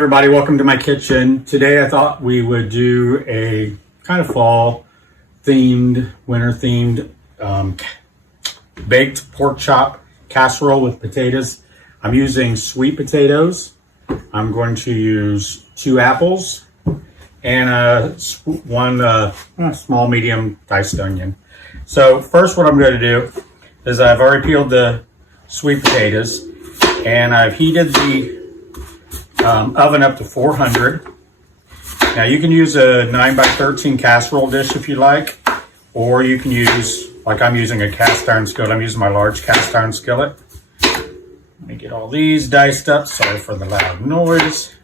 everybody, welcome to my kitchen. Today I thought we would do a kind of fall themed, winter themed baked pork chop casserole with potatoes. I'm using sweet potatoes. I'm going to use 2 apples and one small medium diced onion. So first what I'm going to do is I've already peeled the sweet potatoes and I've heated the oven up to 400. Now you can use a 9x13 casserole dish if you like, or you can use, like I'm using a cast iron skillet. I'm using my large cast iron skillet. Let me get all these diced up. Sorry for the loud noise.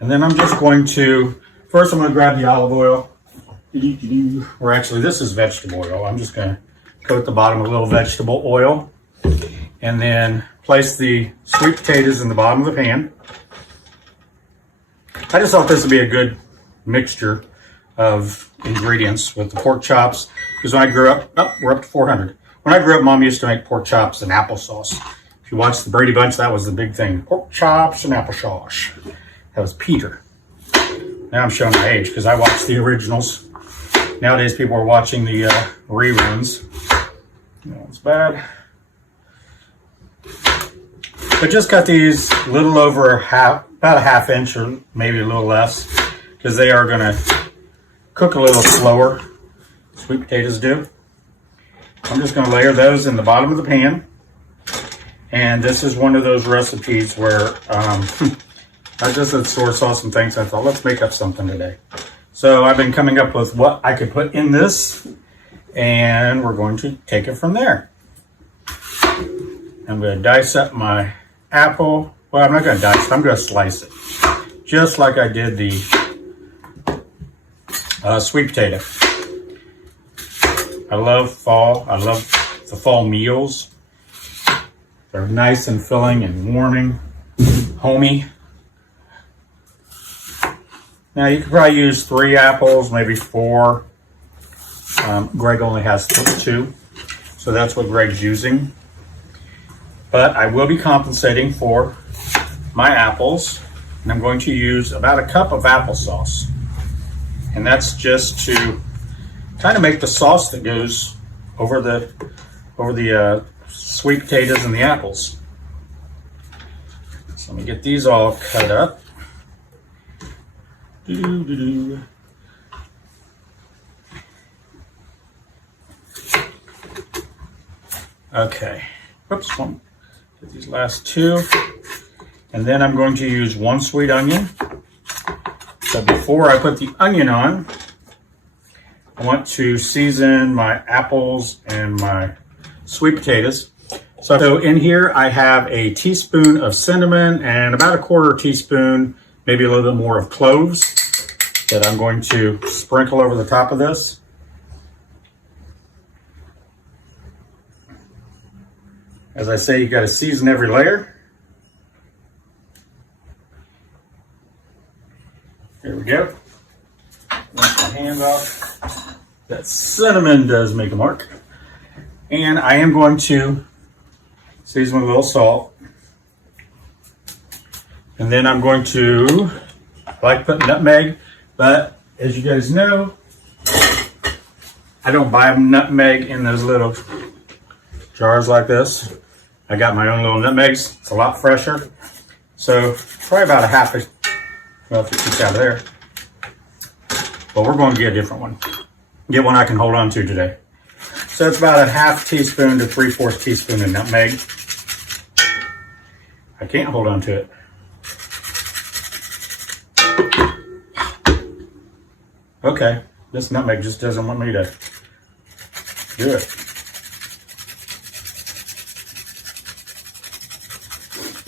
And then I'm just going to, first I'm going to grab the olive oil. Or actually this is vegetable oil. I'm just going to coat the bottom with a little vegetable oil. And then place the sweet potatoes in the bottom of the pan. I just thought this would be a good mixture of ingredients with the pork chops. Because when I grew up, we're up to 400. When I grew up, Mom used to make pork chops and applesauce. If you watch the Brady Bunch, that was the big thing. Pork chops and applesauce. That was Peter. Now I'm showing my age because I watched the originals. Nowadays people are watching the reruns. That's bad. But just cut these a little over about a half inch or maybe a little less, because they are going to cook a little slower. Sweet potatoes do. I'm just going to layer those in the bottom of the pan. And this is one of those recipes where I just had store sauce and things. I thought, let's make up something today. So I've been coming up with what I could put in this, and we're going to take it from there. I'm going to dice up my apple. Well, I'm not going to dice it. I'm going to slice it. Just like I did the sweet potato. I love fall. I love the fall meals. They're nice and filling and warming. Homey. Now you could probably use 3 apples, maybe 4. Greg only has 2. So that's what Greg's using. But I will be compensating for my apples, and I'm going to use about a cup of applesauce. And that's just to kind of make the sauce that goes over the sweet potatoes and the apples. So let me get these all cut up. Okay. Oops, one. Get these last 2. And then I'm going to use 1 sweet onion. So before I put the onion on, I want to season my apples and my sweet potatoes. So in here I have a teaspoon of cinnamon and about a 1/4 teaspoon, maybe a little bit more of cloves that I'm going to sprinkle over the top of this. As I say, you got to season every layer. Here we go. Wash my hand off. That cinnamon does make a mark. And I am going to season with a little salt. And then I'm going to, I like putting nutmeg, but as you guys know, I don't buy nutmeg in those little jars like this. I got my own little nutmegs. It's a lot fresher. So probably about a half, well, if it's out of there. But we're going to get a different one. Get one I can hold on to today. So it's about a 1/2 teaspoon to 3/4 teaspoon of nutmeg. I can't hold on to it. Okay, this nutmeg just doesn't want me to do it.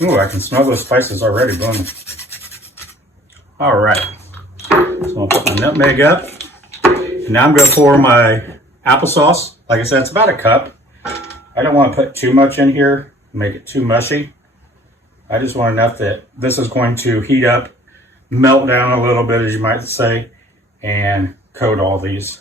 Ooh, I can smell those spices already blooming. All right, so I'll put my nutmeg up. And now I'm going to pour my applesauce. Like I said, it's about a cup. I don't want to put too much in here, make it too mushy. I just want enough that this is going to heat up, melt down a little bit, as you might say, and coat all these.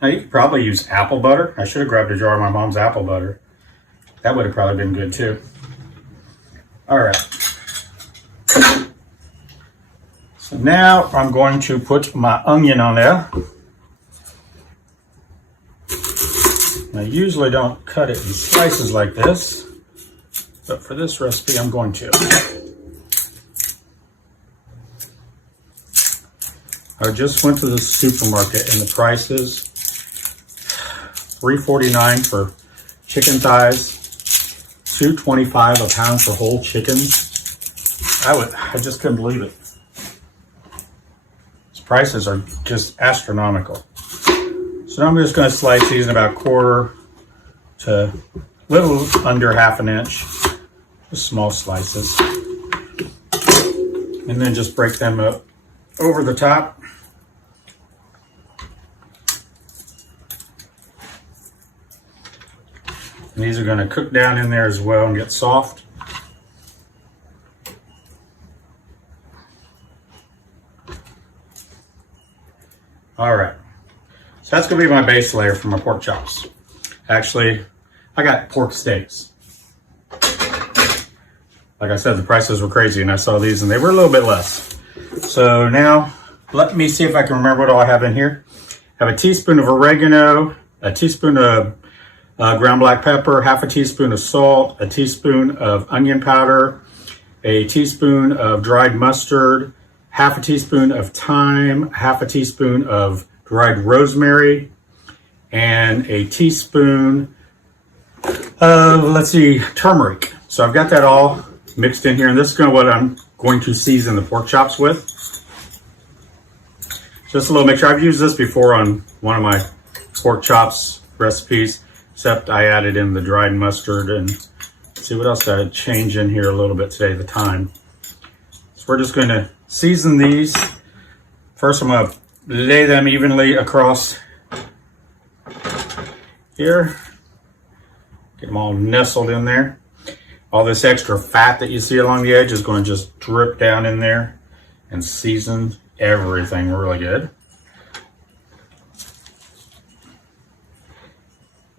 Now you could probably use apple butter. I should have grabbed a jar of my mom's apple butter. That would have probably been good too. All right. So now I'm going to put my onion on there. I usually don't cut it in slices like this, but for this recipe I'm going to. I just went to the supermarket and the prices, $3.49 for chicken thighs, $2.25 a pound for whole chickens. I just couldn't believe it. These prices are just astronomical. So now I'm just going to slice these in about quarter to a little under half an inch, just small slices. And then just break them up over the top. And these are going to cook down in there as well and get soft. All right. So that's going to be my base layer for my pork chops. Actually, I got pork steaks. Like I said, the prices were crazy and I saw these and they were a little bit less. So now let me see if I can remember what all I have in here. I have a teaspoon of oregano, a teaspoon of ground black pepper, half a teaspoon of salt, a teaspoon of onion powder, a teaspoon of dried mustard, half a teaspoon of thyme, half a teaspoon of dried rosemary, and a teaspoon of, turmeric. So I've got that all mixed in here, and this is what I'm going to season the pork chops with. Just a little mixture. I've used this before on one of my pork chops recipes, except I added in the dried mustard, and see what else I changed in here a little bit today, the thyme. So we're just going to season these. First, I'm going to lay them evenly across here. Get them all nestled in there. All this extra fat that you see along the edge is going to just drip down in there and season everything really good.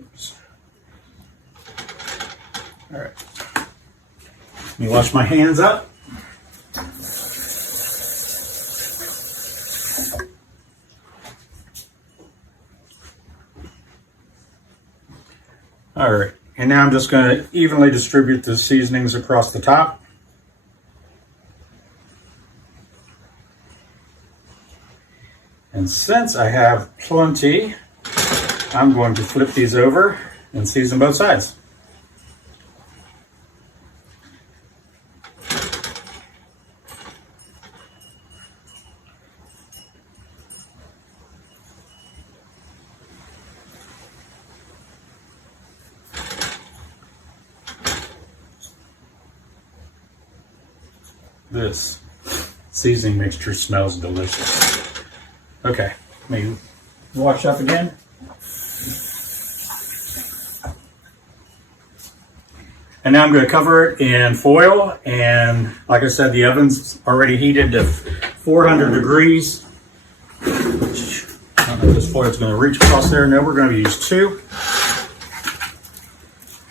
Oops. All right. Let me wash my hands up. All right, and now I'm just going to evenly distribute the seasonings across the top. And since I have plenty, I'm going to flip these over and season both sides. This seasoning mixture smells delicious. Okay, let me wash up again. And now I'm going to cover it in foil, and like I said, the oven's already heated to 400 degrees. I don't know if this foil is going to reach across there. No, we're going to use 2.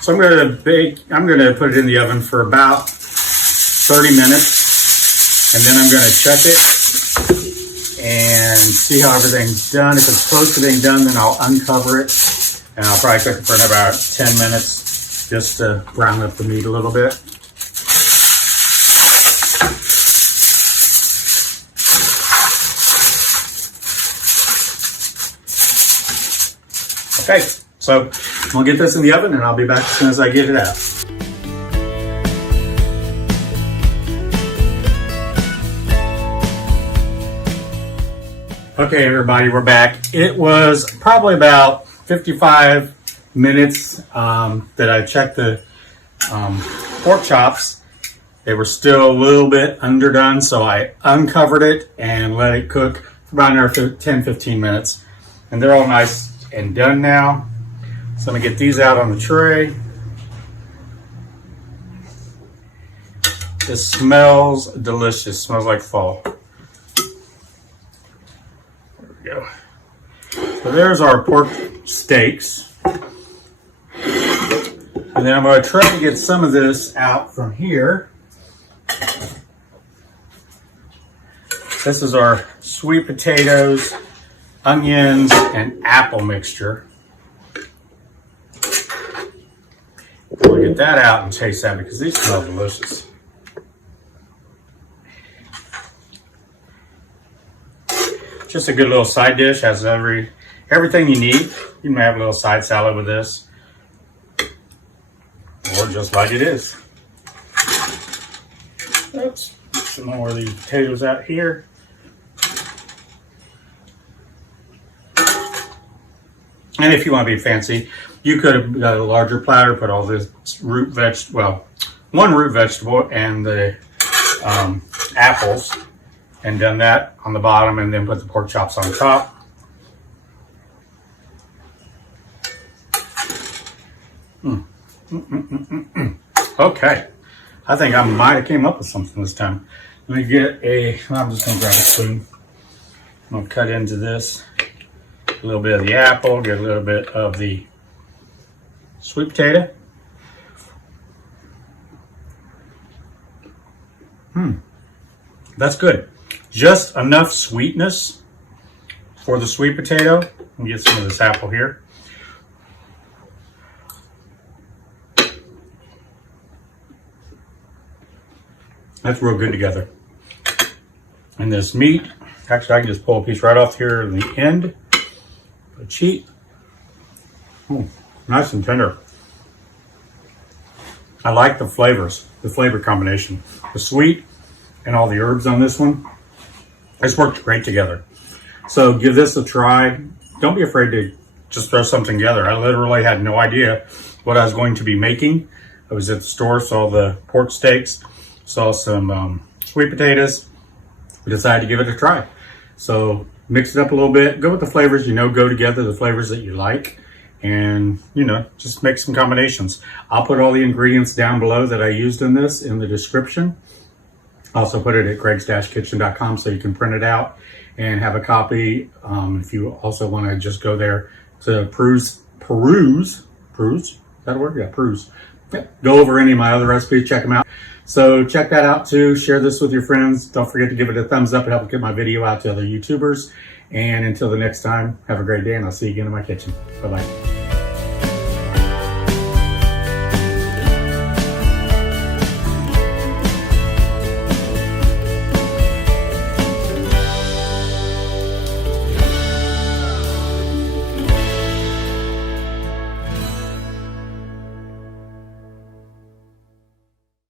So I'm going to put it in the oven for about 30 minutes. And then I'm going to check it and see how everything's done. If it's close to being done, then I'll uncover it. And I'll probably cook it for about 10 minutes just to brown up the meat a little bit. Okay, so I'm going to get this in the oven and I'll be back as soon as I get it out. Okay, everybody, we're back. It was probably about 55 minutes that I checked the pork chops. They were still a little bit underdone, so I uncovered it and let it cook for about another 10-15 minutes. And they're all nice and done now. So I'm gonna get these out on the tray. This smells delicious. Smells like fall. There we go. So So there's our pork steaks. And then I'm going to try to get some of this out from here. This is our sweet potatoes, onions, and apple mixture. We'll get that out and taste that because these smell delicious. Just a good little side dish. Has everything you need. You may have a little side salad with this, or just like it is. Oops, some more of these potatoes out here. And if you want to be fancy, you could have got a larger platter, put all this root vegetable, well, one root vegetable and the apples, and done that on the bottom, and then put the pork chops on top. Okay, I think I might have came up with something this time. Let me get I'm just gonna grab a spoon. I'm gonna cut into this. A little bit of the apple, get a little bit of the sweet potato. That's good. Just enough sweetness for the sweet potato. Let me get some of this apple here. That's real good together. And this meat, actually I can just pull a piece right off here in the end. A cheat. Nice and tender. I like the flavors, the flavor combination. The sweet and all the herbs on this one. It's worked great together. So give this a try. Don't be afraid to just throw something together. I literally had no idea what I was going to be making. I was at the store, saw the pork steaks, saw some sweet potatoes. We decided to give it a try. So mix it up a little bit. Go with the flavors go together, the flavors that you like. And, just make some combinations. I'll put all the ingredients down below that I used in this in the description. Also put it at gregs-kitchen.com so you can print it out and have a copy. If you also want to just go there to peruse, is that a word? Yeah, peruse. Go over any of my other recipes, check them out. So check that out too. Share this with your friends. Don't forget to give it a thumbs up. It helps get my video out to other YouTubers. And until the next time, have a great day, and I'll see you again in my kitchen. Bye-bye.